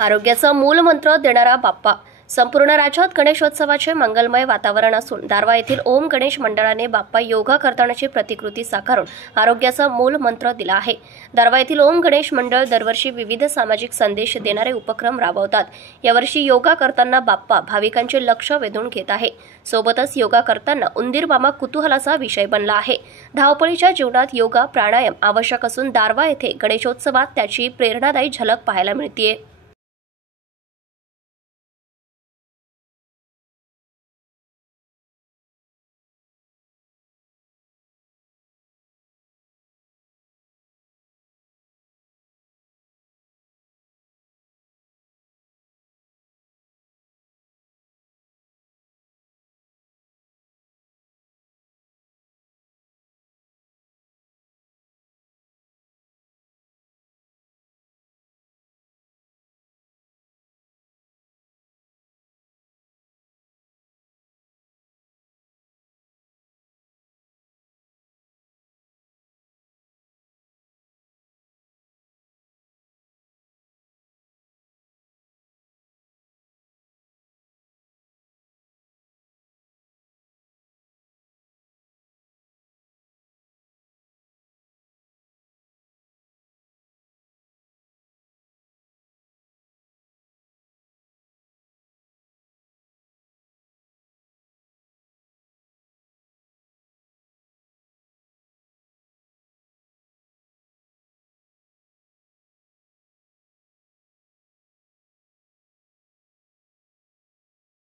आरोग्याचा मूलमंत्र देणारा बाप्पा. संपूर्ण राज्यात गणेशोत्सवाचे मंगलमय वातावरण असून दारव्हा येथील ओम गणेश मंडळाने बाप्पा योगा करतानाची प्रतिकृती साकारून आरोग्याचा मूल मंत्र दिला आहे. दारव्हा येथील ओम गणेश मंडळ दरवर्षी विविध सामाजिक संदेश देणारे उपक्रम राबवतात. यावर्षी योगा करताना बाप्पा भाविकांचे लक्ष वेधून घेत आहे. सोबतच योगा करताना उंदीर मामा कुतूहलाचा विषय बनला आहे. धावपळीच्या जीवनात योगा प्राणायाम आवश्यक असून दारव्हा येथे गणेशोत्सवात त्याची प्रेरणादायी झलक पाहायला मिळते.